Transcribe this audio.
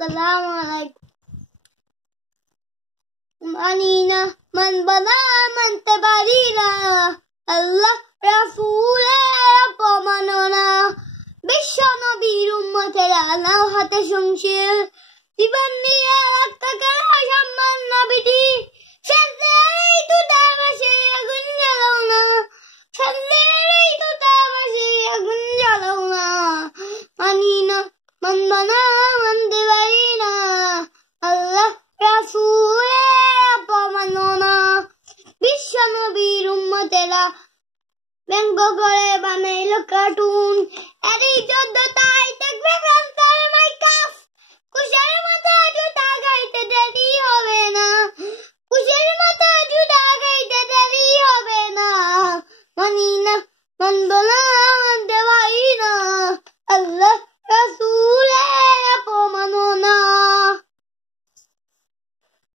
আসসালামু আলাইকুম। মানি না মানবনা মানতে পারি না, আল্লাহ রাসূলের অপমাননা, বিশ্ব নবীর উম্মতেরা নাও হাতে শমশির, জীবন দিয়ে রক্ষা করে সম্মান নবীজি, সাজেই তো তাবাসে আগুন জ্বালাও না, সাজেই তো তাবাসে আগুন জ্বালাও না। মানি না মানবনা মানতে পারি না, আল্লাহ রাসূলের অপমাননা, বিশ্ব নবীর উম্মতেরা ব্যঙ্গ করে বানাইল কার্টুন, এরই যোদ্ধতাই থাকবে